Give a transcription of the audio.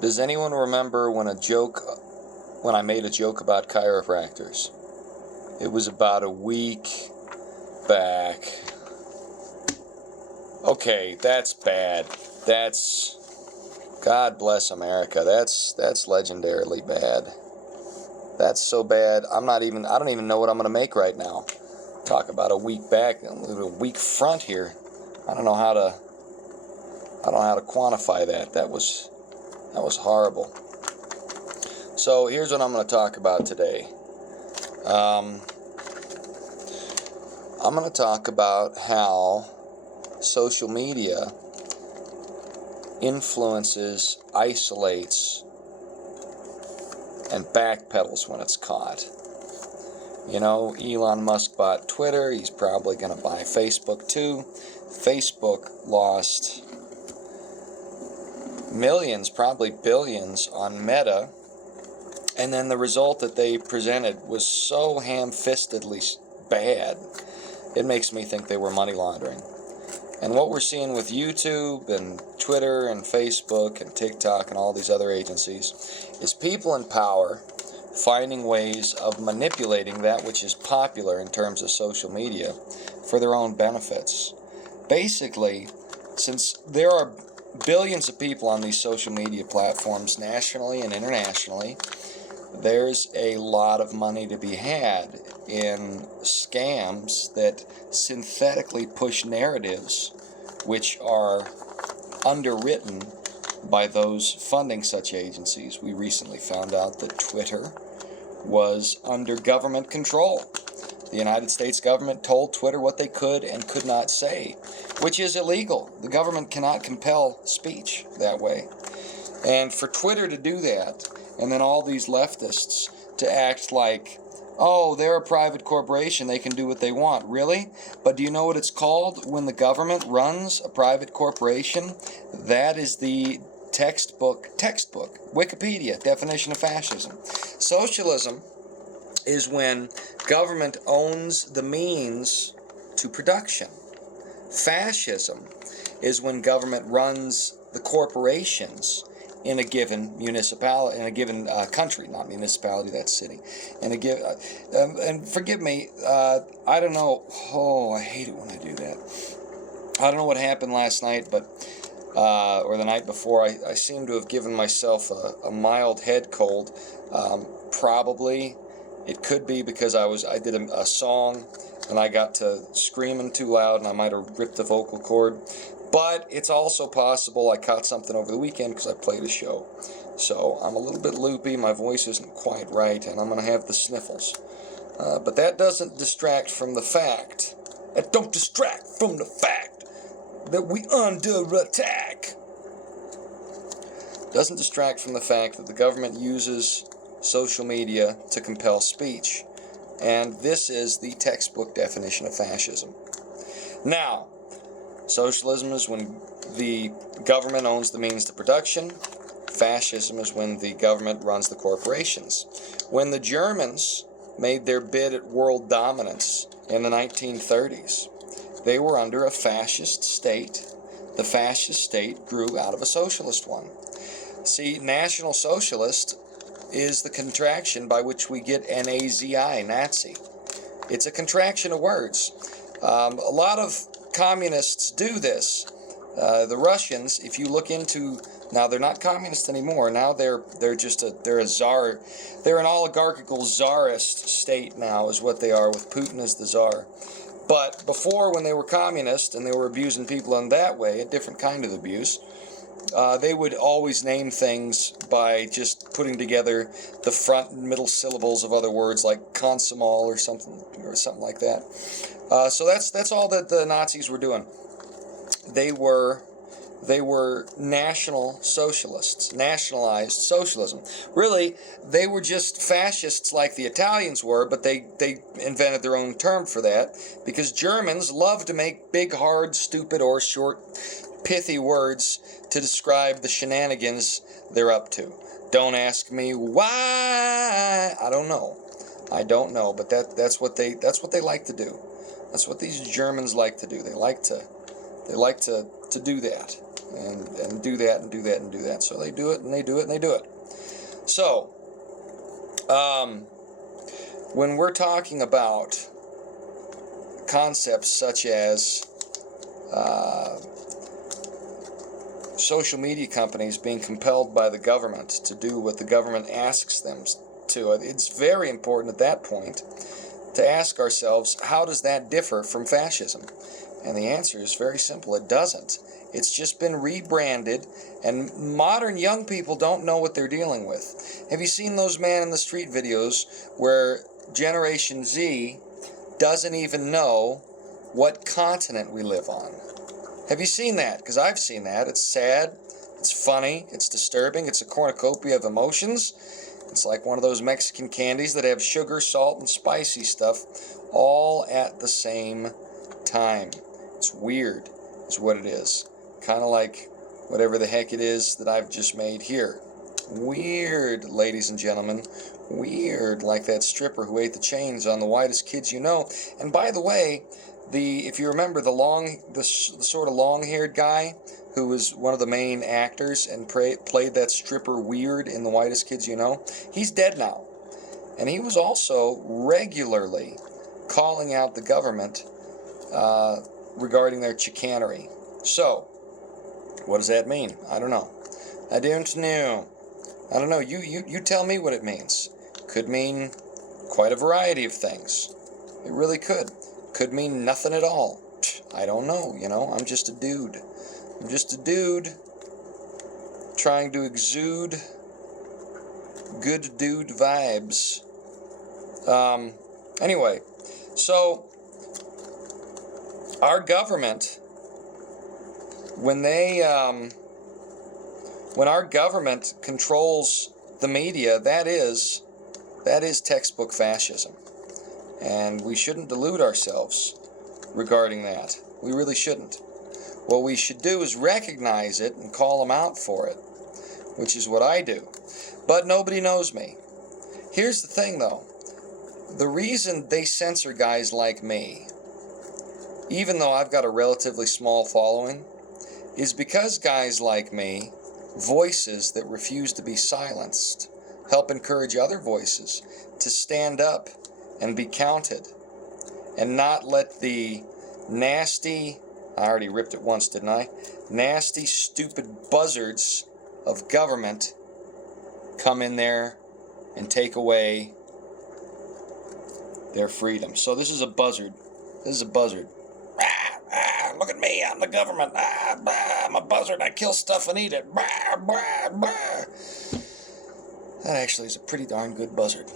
Does anyone remember when I made a joke about chiropractors? It was about a week back. Okay, that's bad. God bless America. That's legendarily bad. That's so bad. I don't even know what I'm going to make right now. Talk about a week back, a week front here. I don't know how to quantify that. That was horrible. So here's what I'm going to talk about today. I'm going to talk about how social media influences, isolates, and backpedals when it's caught. You know, Elon Musk bought Twitter. He's probably going to buy Facebook too. Facebook lost millions, probably billions on Meta. And then the result that they presented was so ham-fistedly bad, it makes me think they were money laundering. And what we're seeing with YouTube and Twitter and Facebook and TikTok and all these other agencies is people in power finding ways of manipulating that which is popular in terms of social media for their own benefits. Basically, since there are billions of people on these social media platforms nationally and internationally, there's a lot of money to be had in scams that synthetically push narratives which are underwritten by those funding such agencies. We recently found out that Twitter was under government control. The United States government told Twitter what they could and could not say, which is illegal. The government cannot compel speech that way. And for Twitter to do that, and then all these leftists to act like, oh, they're a private corporation, they can do what they want. Really? But do you know what it's called when the government runs a private corporation? That is the textbook, Wikipedia, definition of fascism. Socialism is when government owns the means to production. Fascism is when government runs the corporations in a given municipality, in a given country, not municipality, that's city. And forgive me, I don't know. Oh, I hate it when I do that. I don't know what happened last night, but or the night before. I seem to have given myself a mild head cold. Probably, it could be because I did a song and I got to screaming too loud and I might have ripped the vocal cord. But it's also possible I caught something over the weekend because I played a show. So I'm a little bit loopy, my voice isn't quite right, and I'm going to have the sniffles. But that doesn't distract from the fact. That don't distract from the fact that we under attack. Doesn't distract from the fact that the government uses social media to compel speech. And this is the textbook definition of fascism. Now, socialism is when the government owns the means to production. Fascism is when the government runs the corporations. When the Germans made their bid at world dominance in the 1930s, they were under a fascist state. The fascist state grew out of a socialist one. See, National Socialist is the contraction by which we get Nazi, Nazi. It's a contraction of words. A lot of communists do this. The Russians, if you look into, now they're not communists anymore. Now they're a czar. They're an oligarchical czarist state now, is what they are, with Putin as the czar. But before, when they were communist and they were abusing people in that way, a different kind of abuse, they would always name things by just putting together the front and middle syllables of other words, like Komsomol or something like that. So that's all that the Nazis were doing. They were national socialists, nationalized socialism. Really, they were just fascists like the Italians were, but they invented their own term for that, because Germans love to make big, hard, stupid, or short, pithy words to describe the shenanigans they're up to. Don't ask me why. I don't know, but that's what they like to do. That's what these Germans like to do. They like to do that. and do that and do that and do that. So they do it and they do it and they do it. So, when we're talking about concepts such as social media companies being compelled by the government to do what the government asks them to, it's very important at that point to ask ourselves, how does that differ from fascism? And the answer is very simple. It doesn't. It's just been rebranded, and modern young people don't know what they're dealing with. Have you seen those man in the street videos where Generation Z doesn't even know what continent we live on? Have you seen that? Because I've seen that. It's sad, it's funny, it's disturbing, it's a cornucopia of emotions. It's like one of those Mexican candies that have sugar, salt, and spicy stuff all at the same time. It's weird, is what it is. Kind of like whatever the heck it is that I've just made here. Weird, ladies and gentlemen. Weird, like that stripper who ate the chains on The Whitest Kids You Know. And by the way, if you remember the sort of long-haired guy who was one of the main actors and played that stripper Weird in The Whitest Kids You Know, he's dead now. And he was also regularly calling out the government regarding their chicanery. So, what does that mean? I don't know. I don't know. I don't know. You tell me what it means. Could mean quite a variety of things. It really could. Could mean nothing at all. I don't know, you know. I'm just a dude. I'm just a dude trying to exude good dude vibes. Anyway, so our government, when our government controls the media, that is textbook fascism. And we shouldn't delude ourselves regarding that. We really shouldn't. What we should do is recognize it and call them out for it, which is what I do. But nobody knows me. Here's the thing, though. The reason they censor guys like me, even though I've got a relatively small following, is because guys like me, voices that refuse to be silenced, help encourage other voices to stand up and be counted, and not let the nasty, I already ripped it once, didn't I? Nasty, stupid buzzards of government come in there and take away their freedom. So this is a buzzard. This is a buzzard. Look at me, I'm the government. I'm a buzzard, I kill stuff and eat it. That actually is a pretty darn good buzzard.